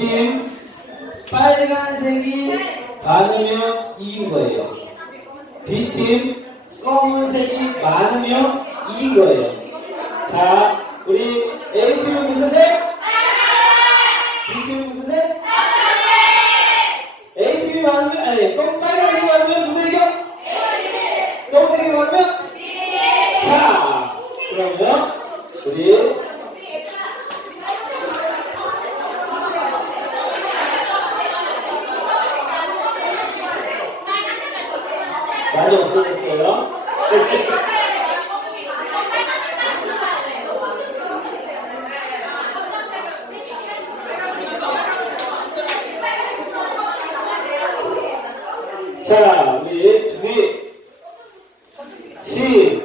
A팀 빨간색이 많으면 이긴 거예요. B팀 검은색이 많으면 이긴 거예요. 자, 우리 A팀은 무슨 색? B팀은 무슨 색? A팀이 많으면, 아니, 검, 빨간색이 많으면 누구 이겨? 검은색이 많으면? 자, 그러면 우리 많이 없어졌어요. 자, 우리 준비 시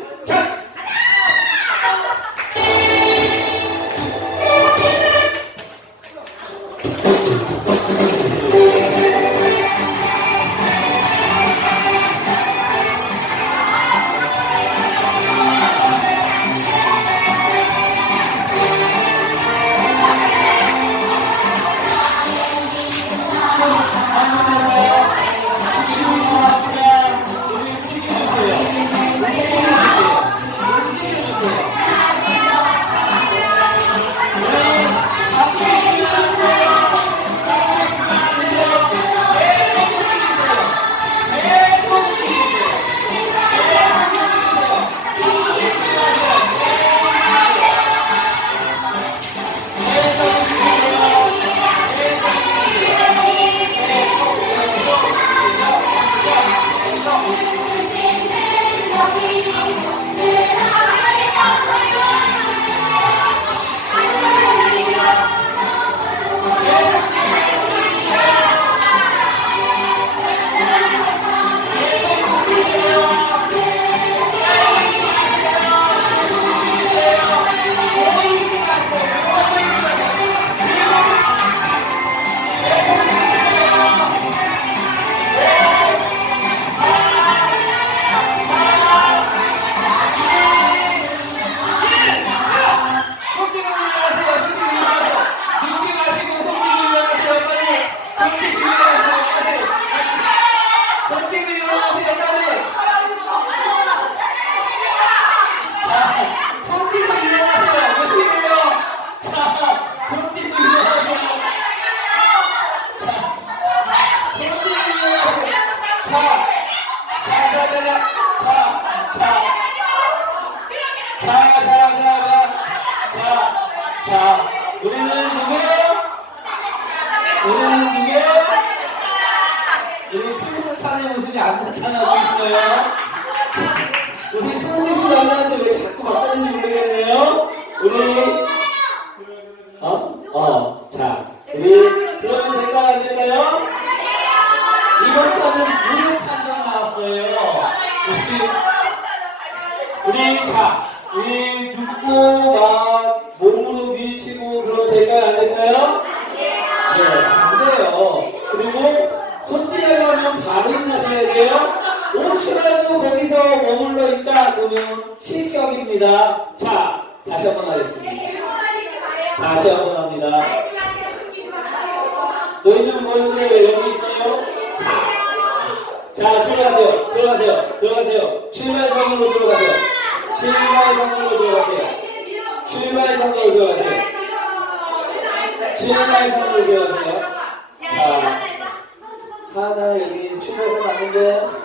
자, 자, 자. 자, 자, 우리는 누구예요? 우리는 누구예요? 우리 평소 차례 모습이 안 나타나고 있어요. 자, 우리 손미수 남자한테 왜 자꾸 바꾸는지 모르겠네요. 우리, 어? 어, 자, 우리, 그러면 될까요? 안 될까요? 이번 판은 무료 판정 나왔어요. 우리, 자 우리 눕고 막 몸으로 밀치고 그러면 될까요 안 될까요? 네, 안 돼요. 그리고 손질하려면 바로 일어나셔야 돼요. 5초라도 거기서 머물러 있다 보면 실격입니다. 자, 다시 한 번 하겠습니다. 다시 한 번 합니다. 너희들 모여들 왜 여기 있어요? 자, 들어가세요. 들어가세요. 들어가세요. 출발선으로 들어가세요. 출발선으로 들어가세요. 출발선으로 들어가세요. 출발선으로 들어가세요. 자, 하나 여기 출발선 맞는데.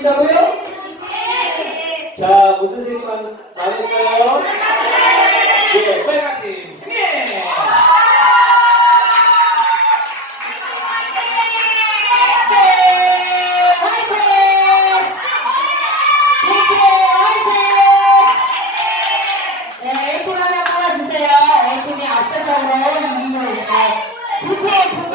색이라고요? 자, 무슨 색이 많, 많을까요? 네, 빨간 팀 승리! 네, 에이콘 네, 하나 골라주세요. 에이콘이 앞쪽으로 유민호 이렇게. 네, 부채